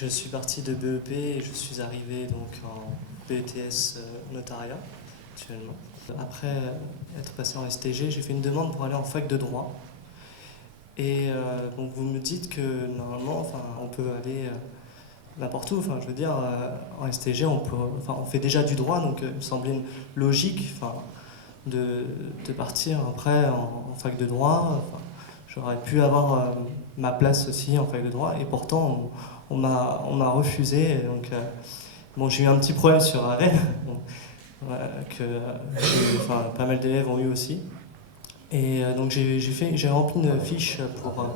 Je suis parti de BEP et je suis arrivé donc en BETS notariat actuellement. Après être passé en STG, j'ai fait une demande pour aller en fac de droit. Et donc vous me dites que normalement, on peut aller n'importe où. Je veux dire, en STG, on fait déjà du droit, donc il me semblait logique, de partir après en fac de droit. J'aurais pu avoir ma place aussi en fac de droit, et pourtant on m'a refusé. Donc, bon, j'ai eu un petit problème sur Rennes, pas mal d'élèves ont eu aussi. Et donc j'ai rempli une fiche pour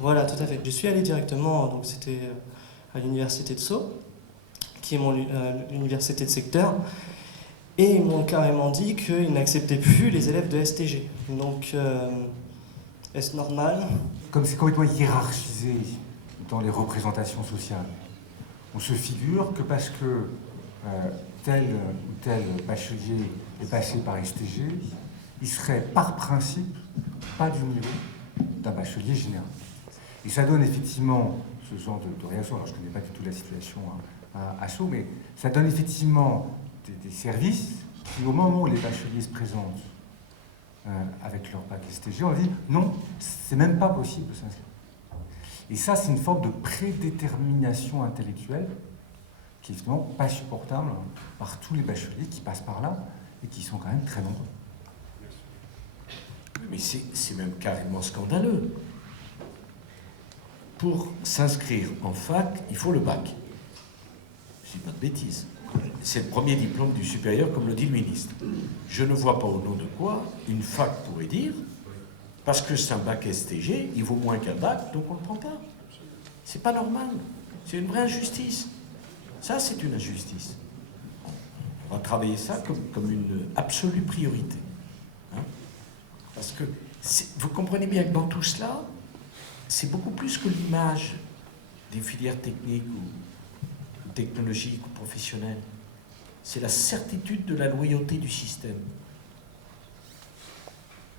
voilà, tout à fait. Je suis allé directement, donc c'était à l'université de Sceaux, qui est mon université de secteur, et ils m'ont carrément dit qu'ils n'acceptaient plus les élèves de STG. Donc, est-ce normal? Comme c'est complètement hiérarchisé dans les représentations sociales, on se figure que parce que tel ou tel bachelier est passé par STG, il serait par principe pas du niveau d'un bachelier général. Et ça donne effectivement ce genre de réaction. Alors je ne connais pas du tout la situation à Sceaux, mais ça donne effectivement des services qui, au moment où les bacheliers se présentent avec leur bac STG, on dit non, c'est même pas possible de s'inscrire. Et ça, c'est une forme de prédétermination intellectuelle qui est évidemment pas supportable par tous les bacheliers qui passent par là et qui sont quand même très nombreux. Mais c'est même carrément scandaleux. Pour s'inscrire en fac, il faut le bac. Je dis pas de bêtises. C'est le premier diplôme du supérieur, comme le dit le ministre. Je ne vois pas au nom de quoi une fac pourrait dire, parce que c'est un bac STG, il vaut moins qu'un bac, donc on ne le prend pas. C'est pas normal. C'est une vraie injustice. Ça, c'est une injustice. On va travailler ça comme une absolue priorité. Hein? Parce que vous comprenez bien que dans tout cela, c'est beaucoup plus que l'image des filières techniques ou technologiques ou professionnelles. C'est la certitude de la loyauté du système.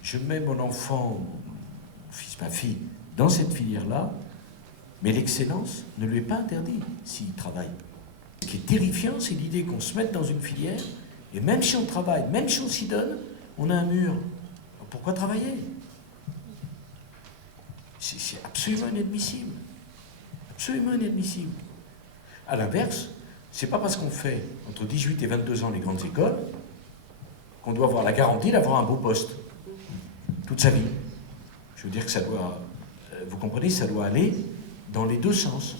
Je mets mon enfant, mon fils, ma fille, dans cette filière-là, mais l'excellence ne lui est pas interdite s'il travaille. Ce qui est terrifiant, c'est l'idée qu'on se mette dans une filière, et même si on travaille, même si on s'y donne, on a un mur. Alors pourquoi travailler? C'est absolument inadmissible. Absolument inadmissible. À l'inverse, c'est pas parce qu'on fait entre 18 et 22 ans les grandes écoles qu'on doit avoir la garantie d'avoir un beau poste toute sa vie. Je veux dire que ça doit, vous comprenez, ça doit aller dans les deux sens.